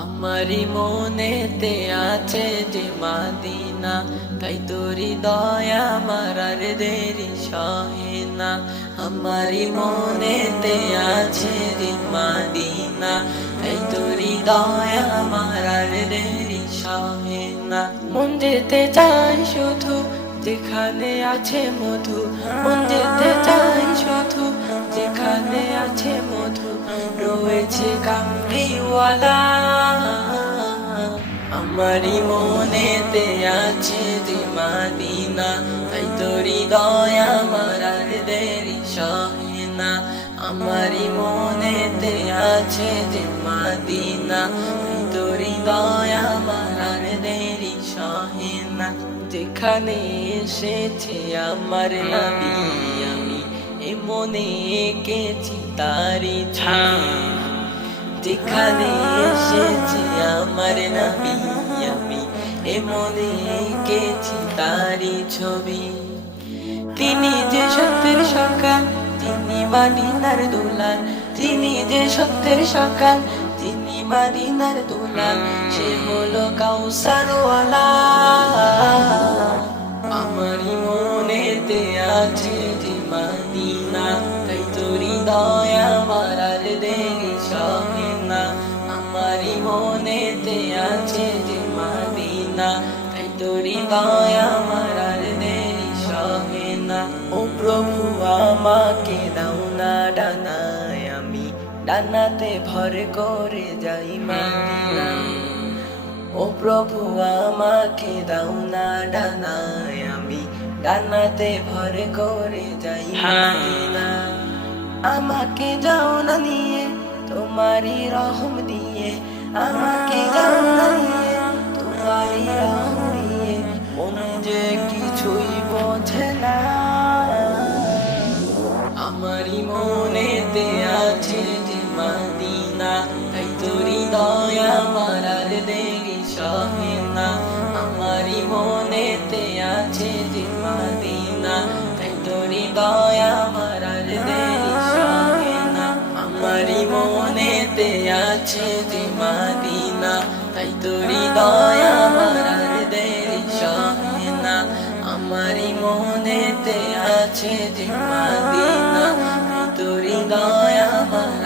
আমারি মনেতে আছে যে মাদিনা, তাই তোরি দয়া আমার আর দেরি সহে না। আমারি মনেতে আছে যে মাদিনা, তাই তোরি দয়া আমার আর দেরি সহে না। মন যেতে চাই শুধু যেখানে আছে মধু, মন যেতে চাই শুধু যেখানে আছে মধু, রয়েছে কামড়িওয়ালা। আমারি মনেতে আছে যে মাদিনা, তাই তোরি দয়া আমার আর দেরি সহে না। আমারি মনেতে আছে যে মাদিনা, তাই তোরি দয়া আমার আর দেরি সহে না। যেখানে এসেছে আমার নবী, আমি এ মনে এঁকেছি তারি ছবি। যেখানে এসেছে আমার নবী, আমি এ মনে এঁকেছি তারি ছবি। তিনি যে সত্যের সকাল, তিনি মদিনার দুলাল, তিনি যে সত্যের সকাল, তিনি মদিনার দুলাল, সে হলো কাউসারওয়ালা। আমারি মনেতে আছে যে মাদিনা, তাই তোরি দয়া আমার আর দেরি সহে না। আমারি মনেতে আছে যে মাদিনা, তাই তোরি দয়া আমার আর দেরি সহে না। ও প্রভু আমাকে দাও না ডানায়, আমি ডানাতে ভর করে যাই মাদিনা। ও প্রভু আমাকে দাও না ডানায়, আমি ডানাতে ভর করে যাই মাদিনা। আমাকে যাও না নিয়ে তোমারি রহম দিয়ে, আমাকে যাও না নিয়ে তোমারি রহম দিয়ে, মন যে কিছুই বোঝে না। আমারি মনেতে আছে যে মাদিনা, তাই তোরি দয়া আমার আর দেরি সহে না। আমারি মনেতে আছে যে মাদিনা, তাই তোরি দয়া আমার আর দেরি সহে না। আমারি মনেতে আছে যে মাদিনা, তাই তোরি দয়া আমার আর দেরি সহে না। আমারি মনেতে আছে যে মাদিনা, তাই তোরি দয়া আমার